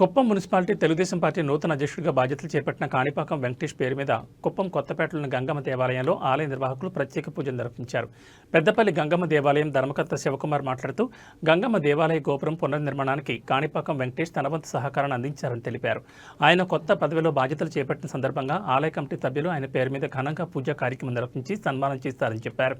Kuppam municipality Telugu Desam party నూతన అధ్యక్షుడిగా బాధ్యతలు చేపట్టిన కాణిపాకం వెంకటేష్ పేరు మీద కుప్పం కొత్తపేటలోని గంగమ్మ దేవాలయంలో ఆలయ నిర్వాహకులు ప్రత్యేక పూజలు నిర్వహించారు. పెద్దపల్లి గంగమ్మ దేవాలయం ధర్మకర్త శివకుమార్ మాట్లాడుతూ గంగమ్మ దేవాలయ గోపురం పునర్నిర్మాణానికి కాణిపాకం వెంకటేష్ తన వంతు సహకారాన్ని అందించారని తెలిపారు. ఆయన కొత్త పదవిలో బాధ్యతలు చేపట్టిన సందర్భంగా ఆలయ కమిటీ సభ్యులు ఆయన పేరు మీద ఘనంగా పూజా కార్యక్రమం నిర్వహించి సన్మానం చేస్తారని చెప్పారు.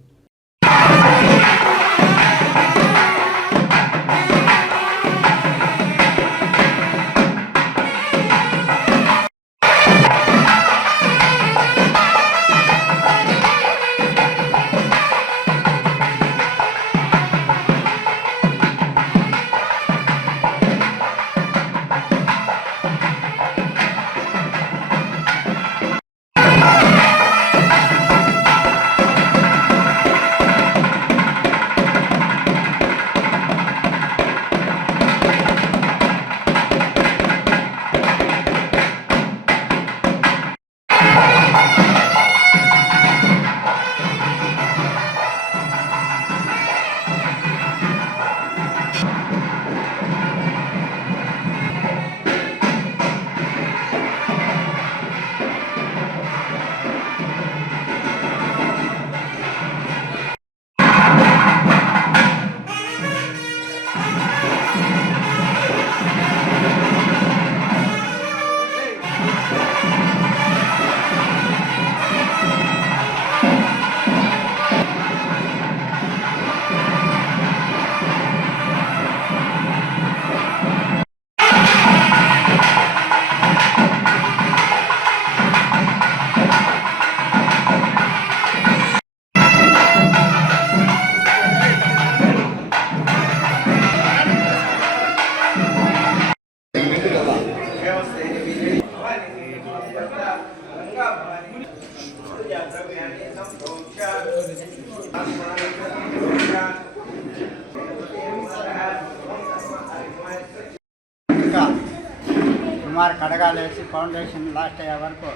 సుమారు కడగాలేసి ఫౌండేషన్ లాస్ట్ అయ్యే వరకు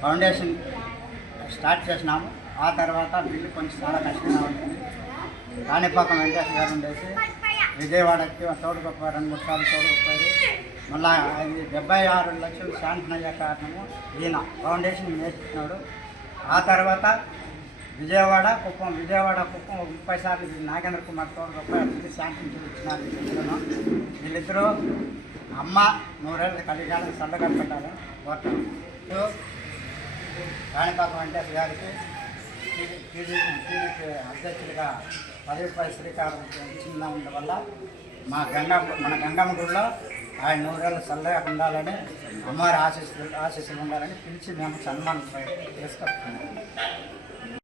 ఫౌండేషన్ స్టార్ట్ చేసినాము. ఆ తర్వాత బిల్లు కొంచెం చాలా కష్టంగా ఉంటుంది. కాణిపాకం వెంకటేష్ గారు ఉండేసి విజయవాడకి తోడుగొప్ప 2-3 సార్లు తోడుగొప్పారు. మళ్ళీ అది 76 లక్షలు శాంక్షన్ అయ్యే కారణము ఈయన ఫౌండేషన్ నేర్చుకున్నాడు. ఆ తర్వాత విజయవాడ కుప్పం 30 సార్లు నాగేంద్ర కుమార్ తోడుగొప్ప అభివృద్ధి శాంక్షన్ ఇచ్చినారు. వీళ్ళిద్దరూ అమ్మ 100 ఏళ్ళ కలిగాలని చల్లగా పెట్టాలని కోరుతాను. కాణిపాకం వెంకటేష్ గారికి టీడీపీ అధ్యక్షుడిగా పదవిపై శ్రీకారం ఇచ్చిన వల్ల మన గంగమ్మ గుడిలో ఆయన 100 ఏళ్ళు చల్లగా ఉండాలని అమ్మవారి ఆశీస్సులు ఉండాలని పిలిచి మేము సన్మానం చేసుకొస్తున్నాము.